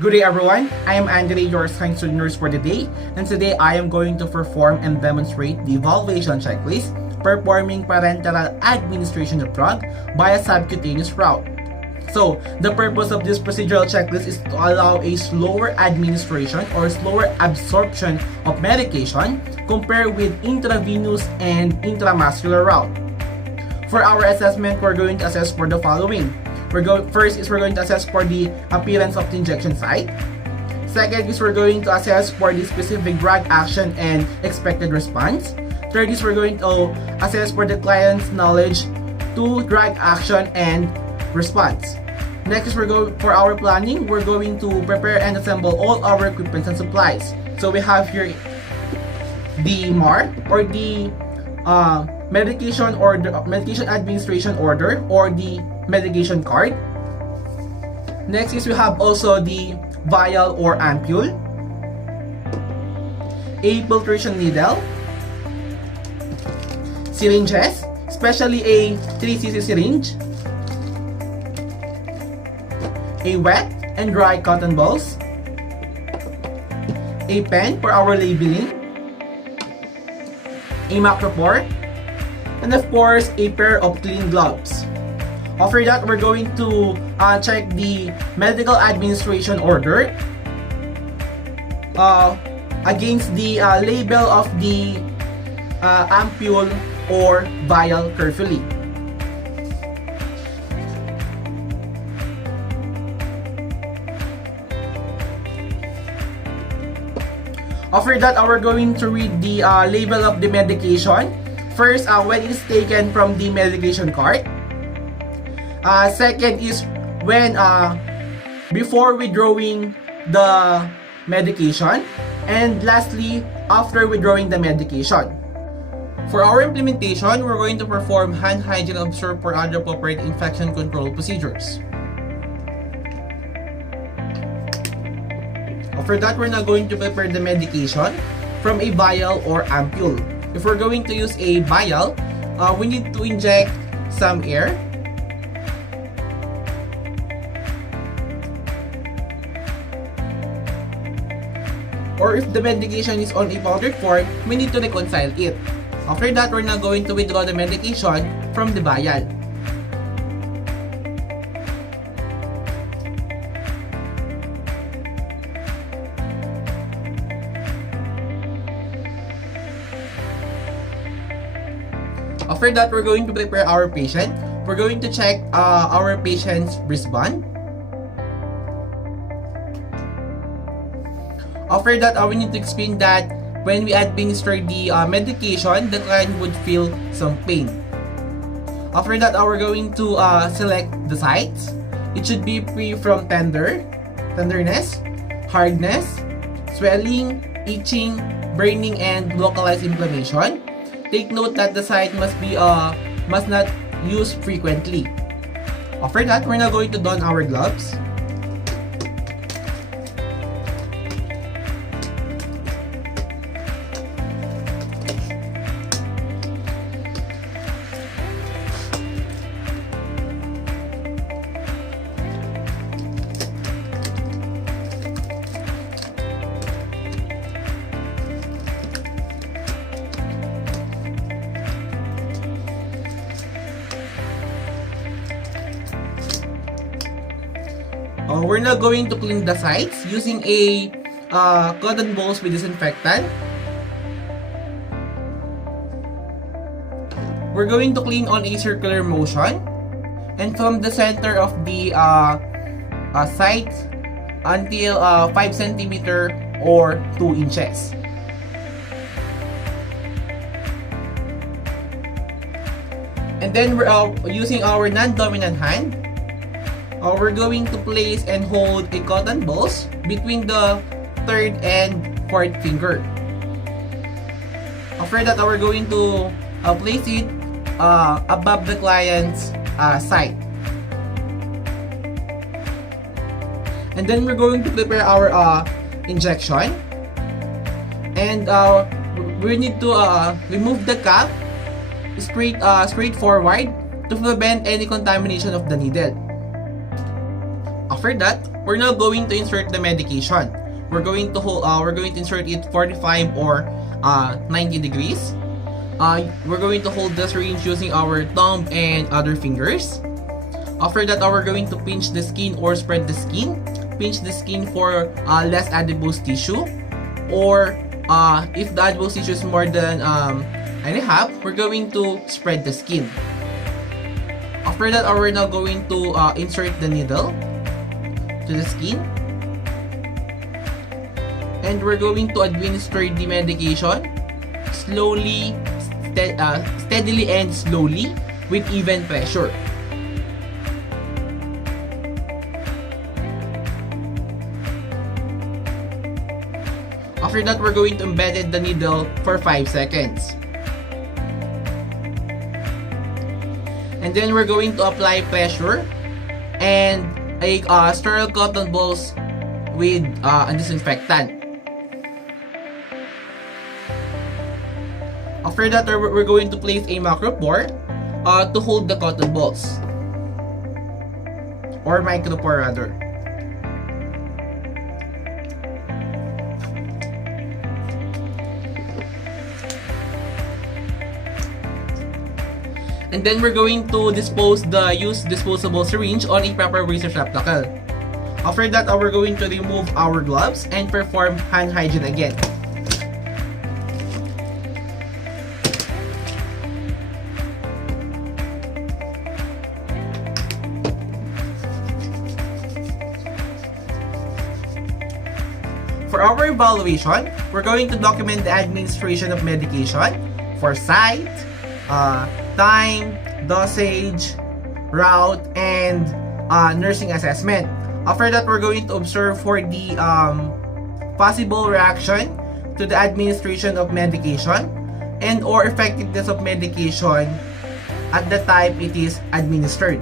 Good day everyone, I am Andre, your science student nurse for the day, and today I am going to perform and demonstrate the evaluation checklist performing parenteral administration of drug by a subcutaneous route. So, the purpose of this procedural checklist is to allow a slower administration or slower absorption of medication compared with intravenous and intramuscular route. For our assessment, we're going to assess for the following. First is we're going to assess for the appearance of the injection site. Second is we're going to assess for the specific drug action and expected response. Third is we're going to assess for the client's knowledge to drug action and response. Next is for our planning, we're going to prepare and assemble all our equipment and supplies. So we have here the MAR or the medication administration order or the medication card. Next is we have also the vial or ampule, a filtration needle, syringes, especially a 3cc syringe, a wet and dry cotton balls, a pen for our labeling, a MAC report, and of course a pair of clean gloves. After that, we're going to check the medical administration order against the label of the ampule or vial carefully. After that, we're going to read the label of the medication. First, when it is taken from the medication cart. Second is when before withdrawing the medication, and lastly after withdrawing the medication. For our implementation, we're going to perform hand hygiene observed for other appropriate infection control procedures. After that, we're now going to prepare the medication from a vial or ampule. If we're going to use a vial, we need to inject some air. Or if the medication is on a powdered form, we need to reconcile it. After that, we're now going to withdraw the medication from the vial. After that, we're going to prepare our patient. We're going to check our patient's wristband. After that, we need to explain that when we administer the medication, the client would feel some pain. After that, we're going to select the sites. It should be free from tenderness, hardness, swelling, itching, burning, and localized inflammation. Take note that the site must not used frequently. After that, we're now going to don our gloves. We're now going to clean the sites using a cotton balls with disinfectant. We're going to clean on a circular motion and from the center of the site until 5 cm or 2 inches. And then we're using our non-dominant hand. We're going to place and hold a cotton balls between the third and fourth finger. After that, we're going to place it above the client's side. And then we're going to prepare our injection. And we need to remove the cap straight forward to prevent any contamination of the needle. After that, we're now going to insert the medication. We're going to insert it 45 or 90 degrees. We're going to hold the syringe using our thumb and other fingers. After that, we're going to pinch the skin or spread the skin. Pinch the skin for less adipose tissue, or if the adipose tissue is more than and a half, we're going to spread the skin. After that, we're now going to insert the needle to the skin, and we're going to administer the medication slowly, steadily and slowly with even pressure. After that, we're going to embed the needle for 5 seconds. And then we're going to apply pressure and a sterile cotton balls with a disinfectant. After that, we're going to place a macropore to hold the cotton balls, or micropore rather. And then we're going to dispose the used disposable syringe on a proper research receptacle. After that, we're going to remove our gloves and perform hand hygiene again. For our evaluation, we're going to document the administration of medication for site, time, dosage, route, and nursing assessment. After that, we're going to observe for the possible reaction to the administration of medication and or effectiveness of medication at the time it is administered.